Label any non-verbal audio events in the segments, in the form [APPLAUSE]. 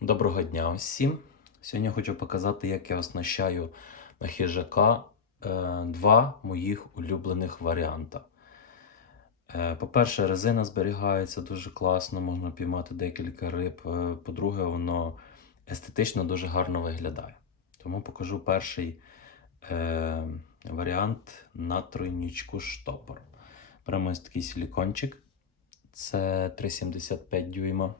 Доброго дня усім. Сьогодні хочу показати, як я оснащаю на хижака е, два моїх улюблених варіанта. Е, по-перше, резина зберігається дуже класно, можна піймати декілька риб. Е, по-друге, воно естетично дуже гарно виглядає. Тому покажу перший варіант на тройнічку штопор. Беремо ось такий силікончик. Це 3,75 дюйма.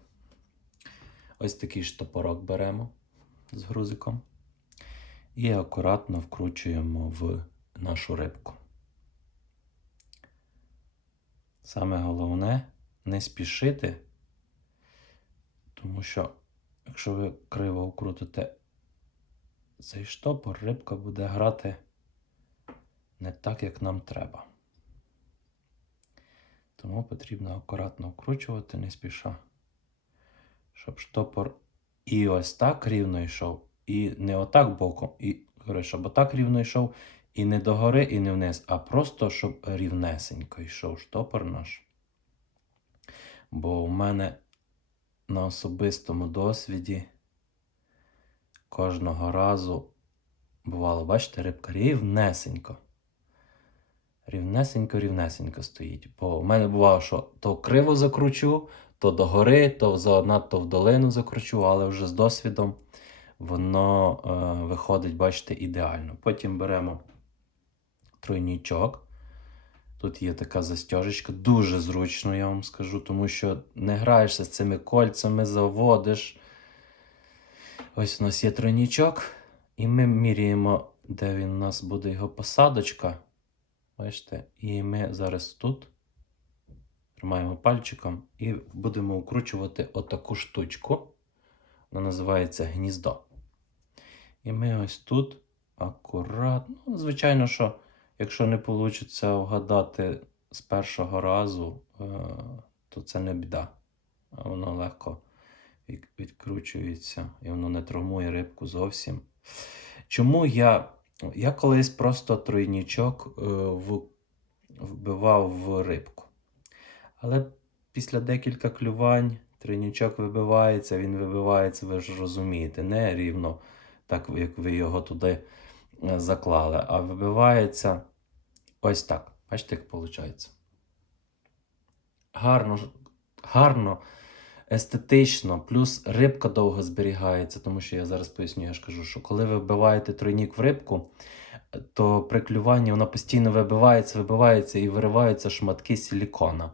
Ось такий штопорок беремо з грузиком і акуратно вкручуємо в нашу рибку. Саме головне не спішити, тому що, якщо ви криво вкрутите цей штопор, рибка буде грати не так, як нам треба. Тому потрібно акуратно вкручувати, не спіша щоб штопор і ось так рівно йшов, і не отак боком, і щоб отак рівно йшов, і не догори, і не вниз, а просто щоб рівнесенько йшов штопор наш. Бо у мене на особистому досвіді кожного разу бувало, бачите, рибка рівнесенько. Рівнесенько, рівнесенько стоїть. Бо в мене бувало, що то криво закручу, то догори, то занадто в долину закручу, але вже з досвідом воно е, виходить, бачите, ідеально. Потім беремо тройнічок. Тут є така застежечка, дуже зручно, я вам скажу, тому що не граєшся з цими кольцями, заводиш. Ось у нас є тройнічок, і ми міряємо, де він у нас буде його посадочка. Бачите, і ми зараз тут тримаємо пальчиком і будемо вкручувати отаку штучку. Вона називається гніздо. І ми ось тут акуратно. Ну, звичайно, що якщо не вийде вгадати з першого разу, е, то це не біда. Воно легко відкручується і воно не травмує рибку зовсім. Чому я. Я колись просто тройнічок е, вбивав в рибку. Але після декілька клювань тройнічок вибивається, він вибивається, ви ж розумієте, не рівно так, як ви його туди е, заклали, а вибивається ось так. Бачите, як виходить? Гарно, гарно, естетично, плюс рибка довго зберігається, тому що я зараз поясню, я ж кажу, що коли ви вбиваєте тройнік в рибку, то при клюванні вона постійно вибивається, вибивається і вириваються шматки силікона.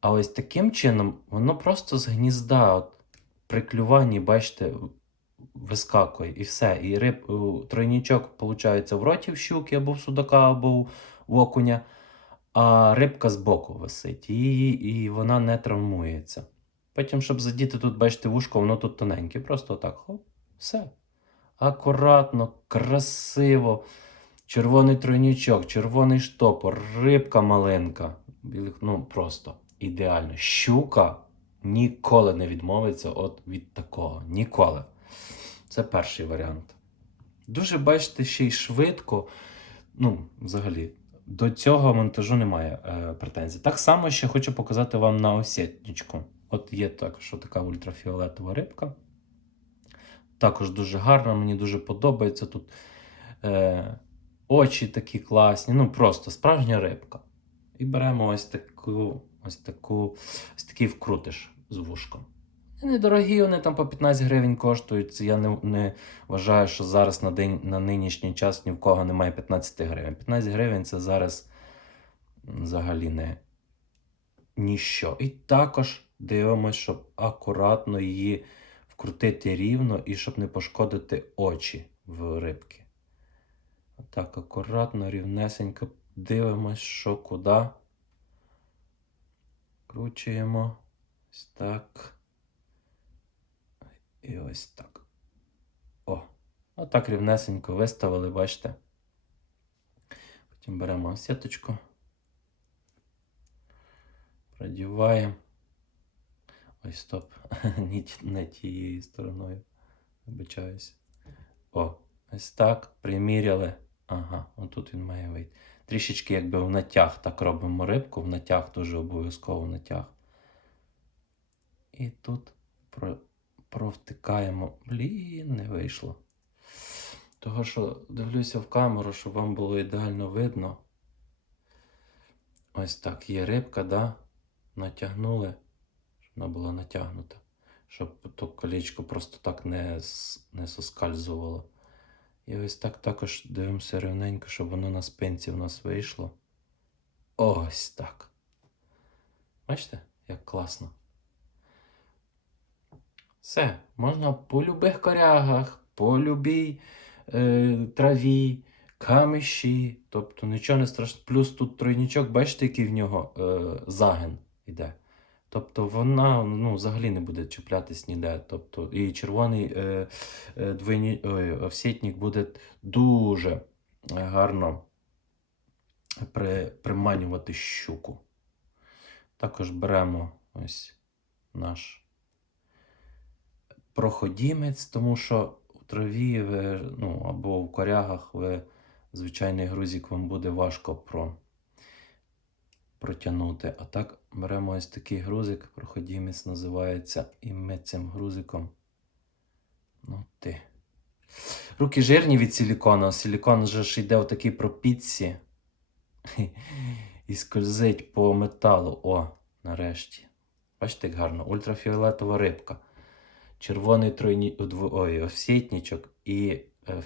А ось таким чином воно просто з гнізда, от, при клюванні, бачите, вискакує і все. І риб, тройнічок, виходить, в роті в щуки або в судака, або в, окуня, а рибка збоку висить, і, і вона не травмується. Потім, щоб задіти тут, бачите, вушко, воно тут тоненьке. Просто отак, хоп, все. Акуратно, красиво. Червоний тройнічок, червоний штопор, рибка маленька. Ну, просто ідеально. Щука ніколи не відмовиться от від такого. Ніколи. Це перший варіант. Дуже бачите, ще й швидко. Ну, взагалі, до цього монтажу немає е, претензій. Так само ще хочу показати вам на осетнічку. От є також така ультрафіолетова рибка. Також дуже гарна, мені дуже подобається тут. Е, очі такі класні, ну просто справжня рибка. І беремо ось таку, ось таку, ось такий вкрутиш з вушком. Недорогі, вони там по 15 гривень коштують. Я не, не вважаю, що зараз на, день, на нинішній час ні в кого немає 15 гривень. 15 гривень це зараз взагалі не ніщо. І також дивимося, щоб акуратно її вкрутити рівно і щоб не пошкодити очі в рибки. Так, акуратно, рівнесенько дивимось, що куди. Кручуємо. Ось так. І ось так. О, отак рівнесенько виставили, бачите. Потім беремо сіточку. Продіваємо. Ой, стоп. [LAUGHS] Не тією стороною. Вибачаюся. О, ось так. Приміряли. Ага, отут він має вийти. Трішечки якби в натяг так робимо рибку, в натяг дуже обов'язково натяг. І тут про, втикаємо, втикаємо. Блін, не вийшло. Того, що дивлюся в камеру, щоб вам було ідеально видно. Ось так, є рибка, да? Натягнули, щоб вона була натягнута, щоб то колечко просто так не, не соскальзувало. І ось так також дивимося рівненько, щоб воно на спинці в нас вийшло. Ось так. Бачите, як класно. Все, можна по любих корягах, по любій е, траві, каміші, тобто нічого не страшно. Плюс тут тройнічок, бачите, який в нього е, загин іде. Тобто вона ну, взагалі не буде чіплятись ніде. Тобто, і червоний е, е, двойні, ой, овсєтнік буде дуже гарно при, приманювати щуку. Також беремо ось наш проходімець, тому що у траві ви, ну, або в корягах ви звичайний грузик вам буде важко про, протягнути. А так беремо ось такий грузик, проходімець називається, і ми цим грузиком. Ну ти. Руки жирні від силікону, а силікон же ж йде в такій пропітці. І скользить по металу. О, нарешті. Бачите, як гарно. Ультрафіолетова рибка. Червоний тройні... Ой, овсєтнічок і е,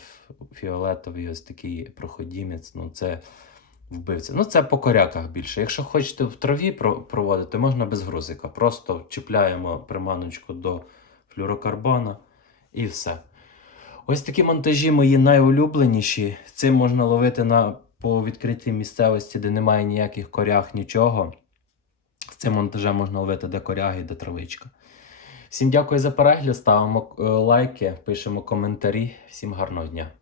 фіолетовий ось такий проходімець. Ну, це вбивця. Ну, це по коряках більше. Якщо хочете в траві проводити, можна без грузика. Просто чіпляємо приманочку до флюрокарбона і все. Ось такі монтажі мої найулюбленіші. Цим можна ловити на, по відкритій місцевості, де немає ніяких коряг, нічого. З цим монтажем можна ловити де коряги, де травичка. Всім дякую за перегляд, ставимо е, лайки, пишемо коментарі. Всім гарного дня.